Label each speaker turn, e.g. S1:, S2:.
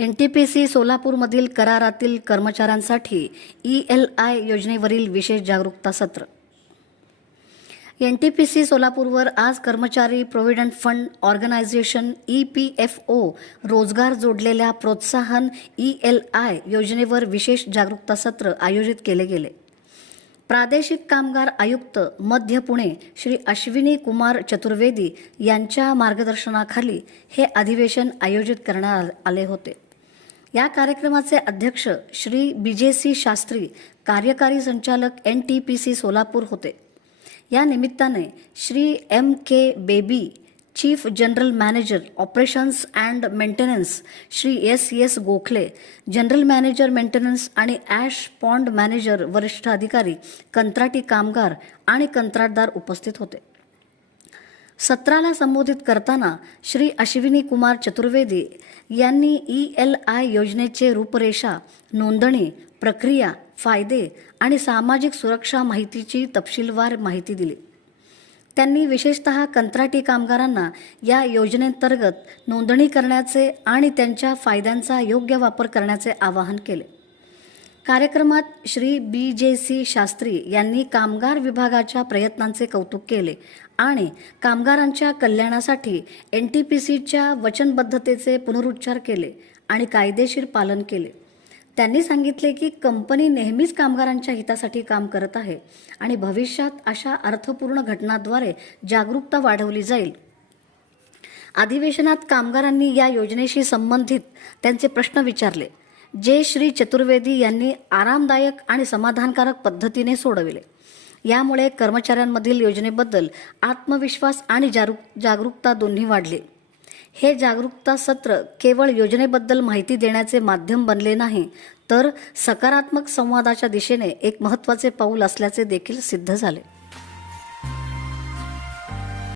S1: N T P C सोलापूरमधील करारातील कर्मचाऱ्यांसाठी ई एल आय योजनेवरील विशेष जागरूकता सत्र. एन टी पी सी सोलापूरवर आज कर्मचारी provident fund organisation E P F O रोजगार जोडलेल्या प्रोत्साहन ई एल आय योजनेवर विशेष जागरूकता सत्र आयोजित केले गेले. प्रादेशिक कामगार आयुक्त मध्य पुणे श्री अश्विनी कुमार चतुर्वेदी यांच्या मार्गदर्शनाखाली हे अधिवेशन आयोजित करण्यात आले होते. या कार्यक्रमाचे अध्यक्ष श्री बीजेसी शास्त्री कार्यकारी संचालक N T P C Solapur होते. या निमित्ताने Shri M K Baby chief general manager operations and maintenance Shri S S Gokhale general manager maintenance आणि ॲश पॉन्ड मॅनेजर वरिष्ठ अधिकारी कंत्राटी कामगार आणि कंत्राटदार उपस्थित होते. सत्राला संबोधित करताना श्री अश्विनी कुमार चतुर्वेदी यांनी ई एल आय योजनेचे रूपरेषा नोंदणी प्रक्रिया फायदे आणि सामाजिक सुरक्षा माहितीची तपशीलवार माहिती दिली. त्यांनी विशेषतः कंत्राटी कामगारांना या योजनेंतर्गत नोंदणी करण्याचे आणि त्यांच्या फायद्यांचा योग्य वापर करण्याचे आवाहन केले. कार्यक्रमात Shri B J C Shastri यांनी कामगार विभागाच्या प्रयत्नांचे कौतुक केले आणि कामगारांच्या कल्याणासाठी एन टी पी सीच्या वचनबद्धतेचे पुनरुच्चार केले आणि कायदेशीर पालन केले. त्यांनी सांगितले की कंपनी नेहमीच कामगारांच्या हितासाठी काम करत आहे आणि भविष्यात अशा अर्थपूर्ण घटनाद्वारे जागरूकता वाढवली जाईल. अधिवेशनात कामगारांनी या योजनेशी संबंधित त्यांचे प्रश्न विचारले. जे श्री चतुर्वेदी यांनी आरामदायक आणि समाधानकारक पद्धतीने सोडविले. यामुळे कर्मचाऱ्यांमधील योजनेबद्दल आत्मविश्वास आणि जागरूक जागरूकता दोन्ही वाढली. हे जागरूकता सत्र केवळ योजनेबद्दल माहिती देण्याचे माध्यम बनले नाही तर सकारात्मक संवादाच्या दिशेने एक महत्त्वाचे पाऊल असल्याचे देखील सिद्ध झाले.